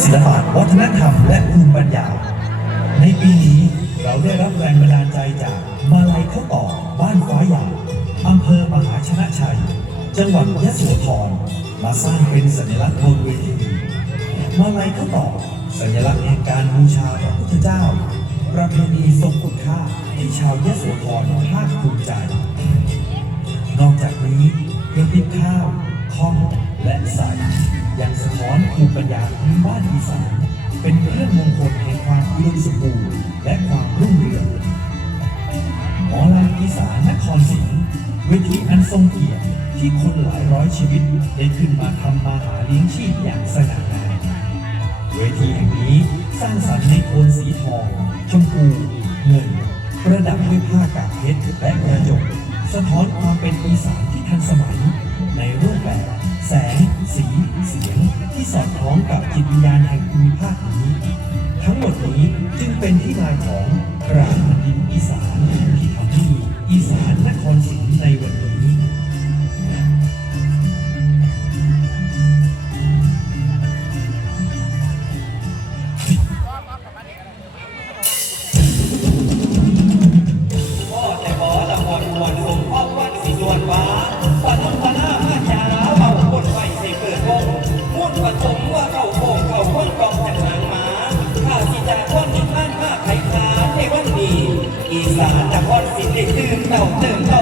ศิลปะวัฒนธรรมและภูมิปัญญา ในปีนี้เราได้รับแรงบันดาลใจจากมาลัยข้าวตอกบ้านฟ้าหยาอำเภอมหาชนะชัย จังหวัดยะโสธรมาสร้างเป็นสัญลักษณ์บนเวทีมาลัยข้าวตอกสัญลักษณ์แห่งการบูชาพระพุทธเจ้า ประเพณีทรงคุณค่าที่ชาวยะโสธรภาคภูมิใจ นอกจากนี้ยังติดข้าวข้องและใส ยังสะท้อนภูมิปัญญาพื้นบ้านอีสานเป็นเครื่องมงคลแห่งความอุดมสมบูรณ์และความรุ่งเรืองหมอลำอีสานนครศรีเวทีอันทรงเกียรติที่คนหลายร้อยชีวิตได้ขึ้นมาทำมาหาเลี้ยงชีพอย่างสง่างามเวทีแห่งนี้สร้างสรรค์ในโทนสีทอง ชมพูเงิน ประดับด้วยผ้ากากเพชรและกระจก สะท้อนความ ที่สอดคล้องกับจิตวิญญาณแห่งภูมิภาคนี้ ทั้งหมดนี้จึงเป็นที่มาของกราบแผ่นดินอีสาน เราเติมต่อกา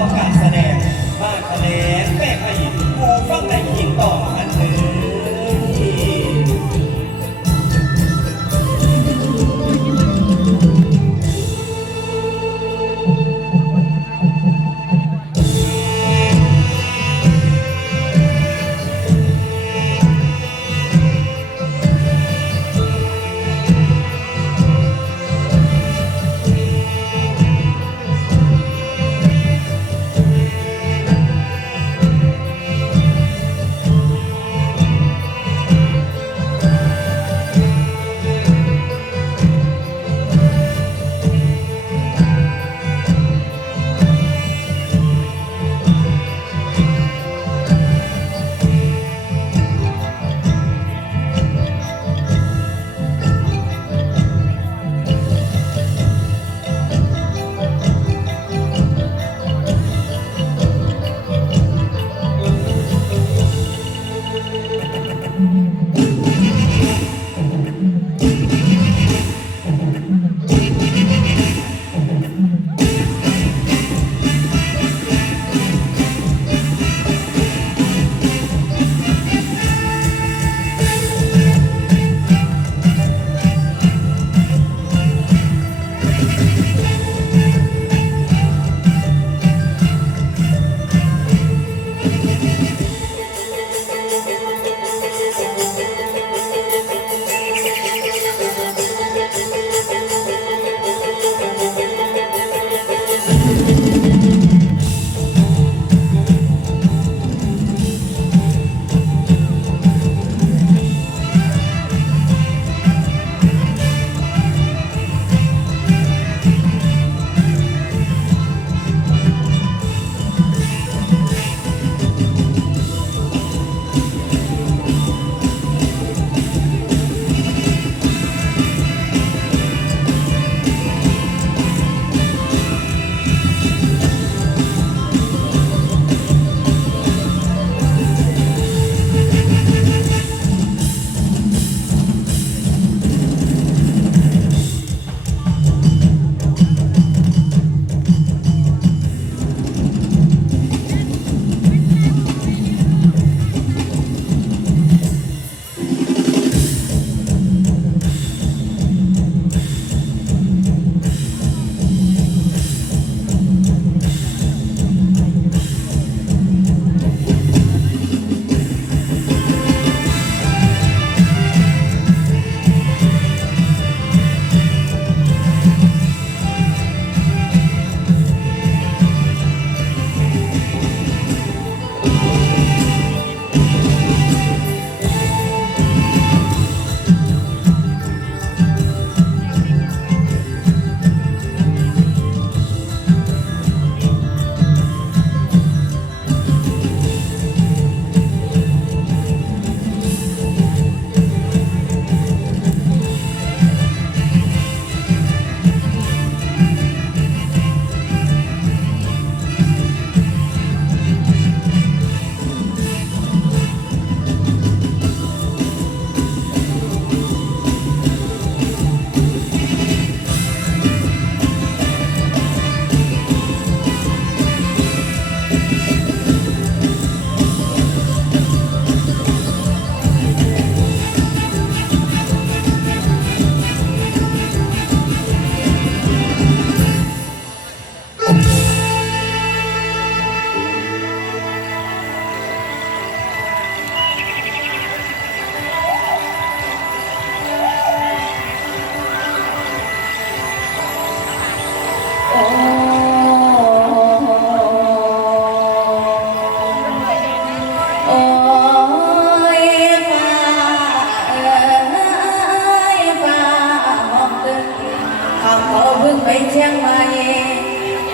บึงไปเชียงใหม่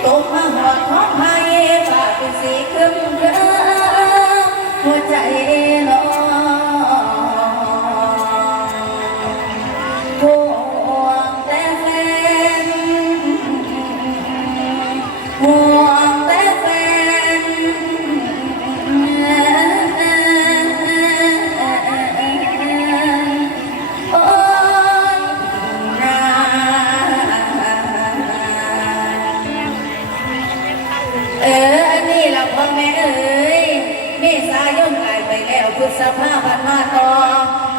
ตกมาหอดท้องไห้ฟ้าเป็นสีครึ้มเริมหัวใจลอย สภาพันมาต่อ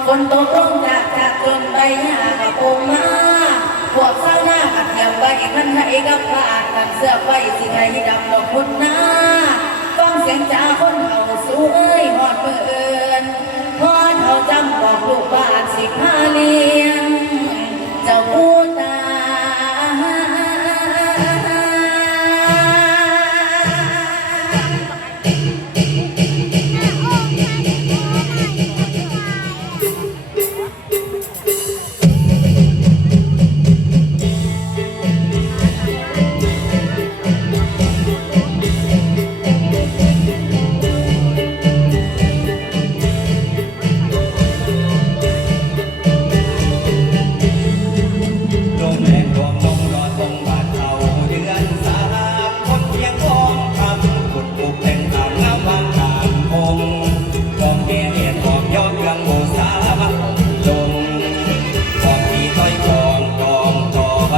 คนตกลงจากจากจนใบหน้ากระโปรงมาพวกเศร้าหน้าขัดเทียมใบมันให้กับผ้าขัดเสื้อใบสิไงดำดอกพุนหน้าฟังเสียงจากคนเฮาสู้เอ้ย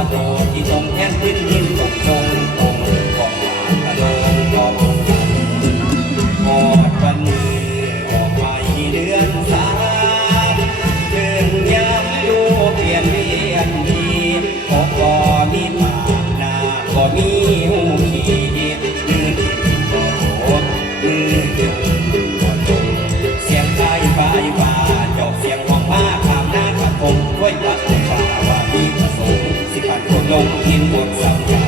จอประตูที่จงแค่ขึ้นยินตกชงคงกองกระโดงกองกันหมดวันนี้ออกไปเดือนสามถึงยามอยู่เปลี่ยนเวียนดีบก็มีปากนาก็มีหูขีดยืนก็โหดมือก็จุ่มเสียงไฟฟ้าฟ้าจอกเสียงห้องมาข้ามหน้ากระทงด้วยปาว่ามีประ สงค์สิปัดคนลงกินบทสำใ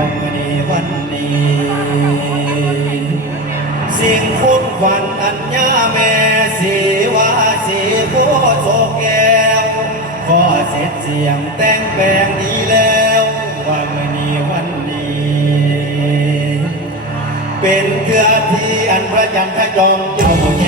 ของวันนี้วันนี้ สิ่งคุณขวัญอัญญาแม่สีวาสีผู้โชคแก้วขอเสร็จเสียงแต่งแปลงดีแล้วว่ามือนี้วันนี้ เป็นเกือที่อันพระจันทร์ขยองเจ้า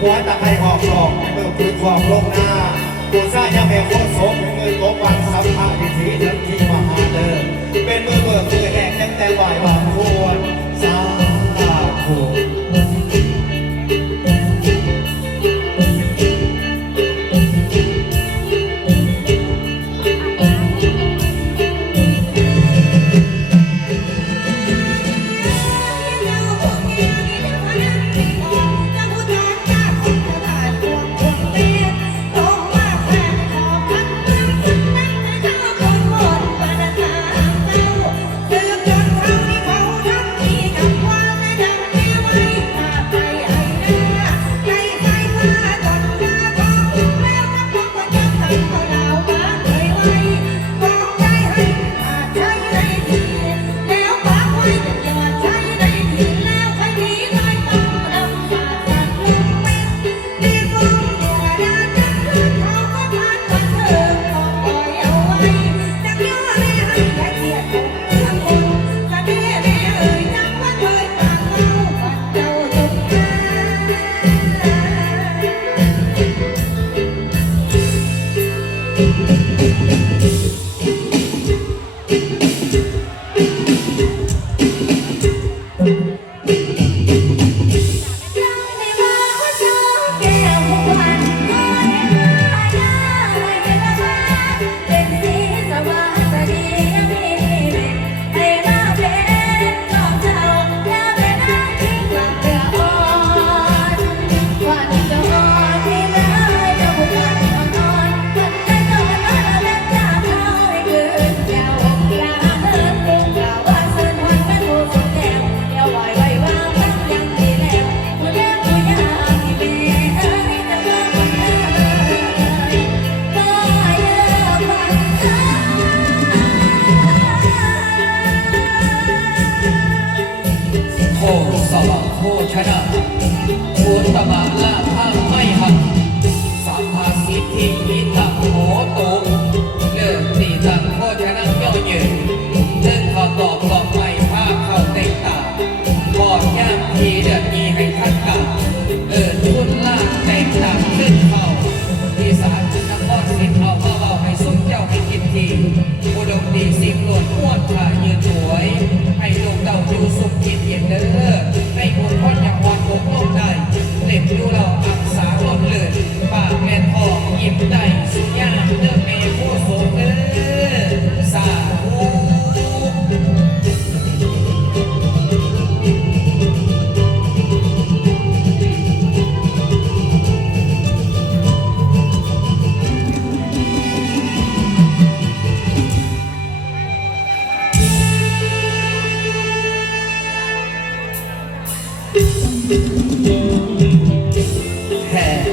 หัวตะไคร้หอบหอกเมื่อคุยความลงหน้ากูซ่ายังแม่โคตรสมเมืองโกวังสัมภาวิธีทันทีมหาเดินเป็นเมือเมืองคือแหกตั้งแต่วายวางควรสาธุเ